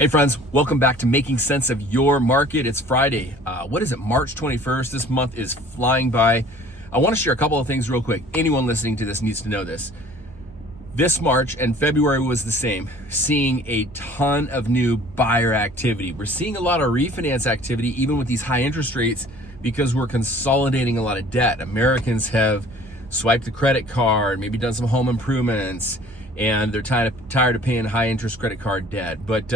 Hey friends, welcome back to Making Sense of Your Market. It's Friday. What is it, March 21st? This month is flying by. I want to share a couple of things real quick. Anyone listening to this needs to know this. This March and February was the same, seeing a ton of new buyer activity. We're seeing a lot of refinance activity, even with these high interest rates, because we're consolidating a lot of debt. Americans have swiped a credit card, maybe done some home improvements, and they're tired of paying high interest credit card debt. But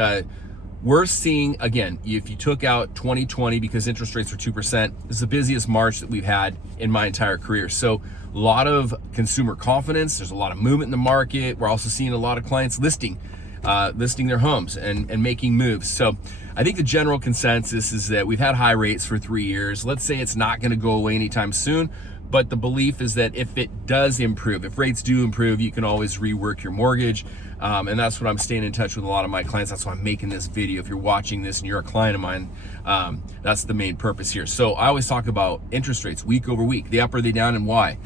we're seeing, again, if you took out 2020 because interest rates were 2%, this is the busiest March that we've had in my entire career. So a lot of consumer confidence, there's a lot of movement in the market. We're also seeing a lot of clients listing their homes and making moves. So I think the general consensus is that we've had high rates for 3 years. Let's say it's not gonna go away anytime soon, but the belief is that if it does improve, if rates do improve, you can always rework your mortgage. And that's what I'm staying in touch with a lot of my clients. That's why I'm making this video. If you're watching this and you're a client of mine, that's the main purpose here. So I always talk about interest rates week over week. They up or they down and why?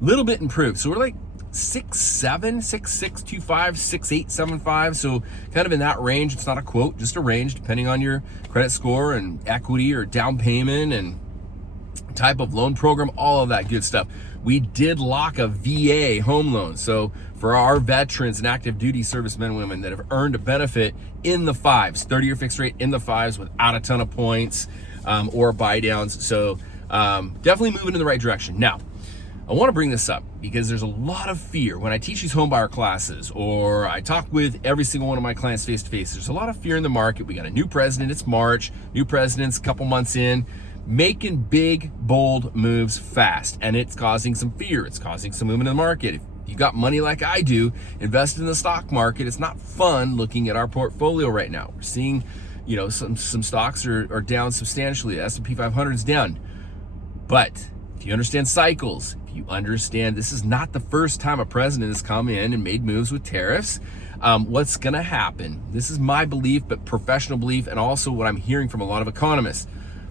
Little bit improved. So we're like 6.7, 6.625, 6.875. So kind of in that range. It's not a quote, just a range, depending on your credit score and equity or down payment and type of loan program, all of that good stuff. We did lock a VA home loan. So for our veterans and active duty servicemen and women that have earned a benefit in the fives, 30-year fixed rate in the fives without a ton of points or buy downs. So definitely moving in the right direction. Now, I want to bring this up because there's a lot of fear when I teach these homebuyer classes or I talk with every single one of my clients face to face. There's a lot of fear in the market. We got a new president. It's March. New president's a couple months in, making big, bold moves fast, and it's causing some fear. It's causing some movement in the market. If you got money like I do, invest in the stock market. It's not fun looking at our portfolio right now. We're seeing, some stocks are down substantially. The S&P 500 is down. But if you understand cycles, if you understand this is not the first time a president has come in and made moves with tariffs, what's gonna happen? This is my belief, but professional belief, and also what I'm hearing from a lot of economists.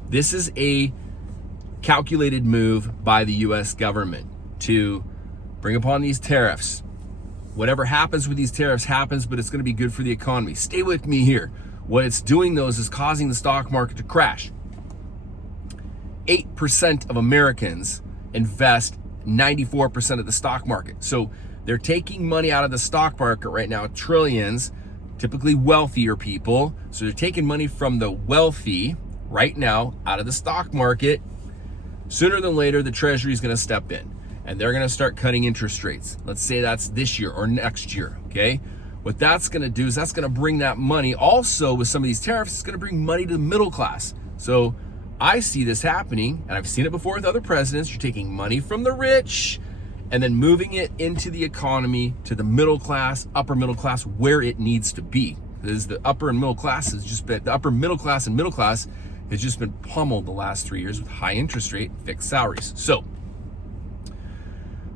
This is a calculated move by the US government to bring upon these tariffs. Whatever happens with these tariffs happens, but it's going to be good for the economy. Stay with me here. What it's doing, though, is causing the stock market to crash. 8% of Americans invest 94% of the stock market. So they're taking money out of the stock market right now, trillions, typically wealthier people. So they're taking money from the wealthy right now out of the stock market. Sooner than later, the Treasury is going to step in and they're going to start cutting interest rates. Let's say that's this year or next year, okay? What that's going to do is that's going to bring that money. Also, with some of these tariffs, it's going to bring money to the middle class. So I see this happening, and I've seen it before with other presidents. You're taking money from the rich and then moving it into the economy to the middle class, upper middle class, where it needs to be. Because the upper and middle class has just been, the upper middle class and middle class has just been pummeled the last 3 years with high interest rate, fixed salaries. So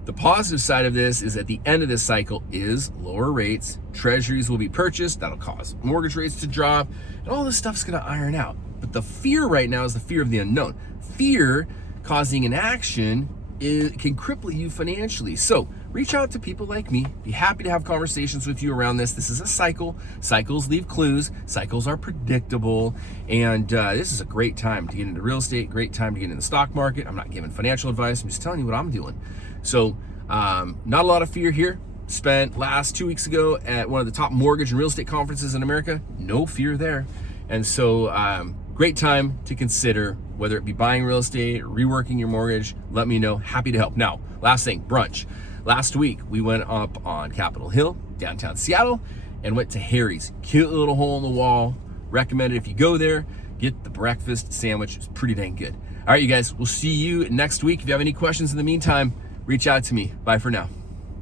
the positive side of this is at the end of this cycle is lower rates. Treasuries will be purchased. That'll cause mortgage rates to drop, and all this stuff's going to iron out. But the fear right now is the fear of the unknown. Fear causing inaction can cripple you financially. So reach out to people like me. Be happy to have conversations with you around this. This is a cycle. Cycles leave clues. Cycles are predictable. And this is a great time to get into real estate, great time to get in the stock market. I'm not giving financial advice. I'm just telling you what I'm doing. So not a lot of fear here. Spent last 2 weeks ago at one of the top mortgage and real estate conferences in America. No fear there. And so great time to consider whether it be buying real estate or reworking your mortgage. Let me know. Happy to help. Now, last thing, brunch. Last week, we went up on Capitol Hill, downtown Seattle, and went to Harry's. Cute little hole in the wall. Recommend it if you go there. Get the breakfast sandwich. It's pretty dang good. All right, you guys, we'll see you next week. If you have any questions in the meantime, reach out to me. Bye for now.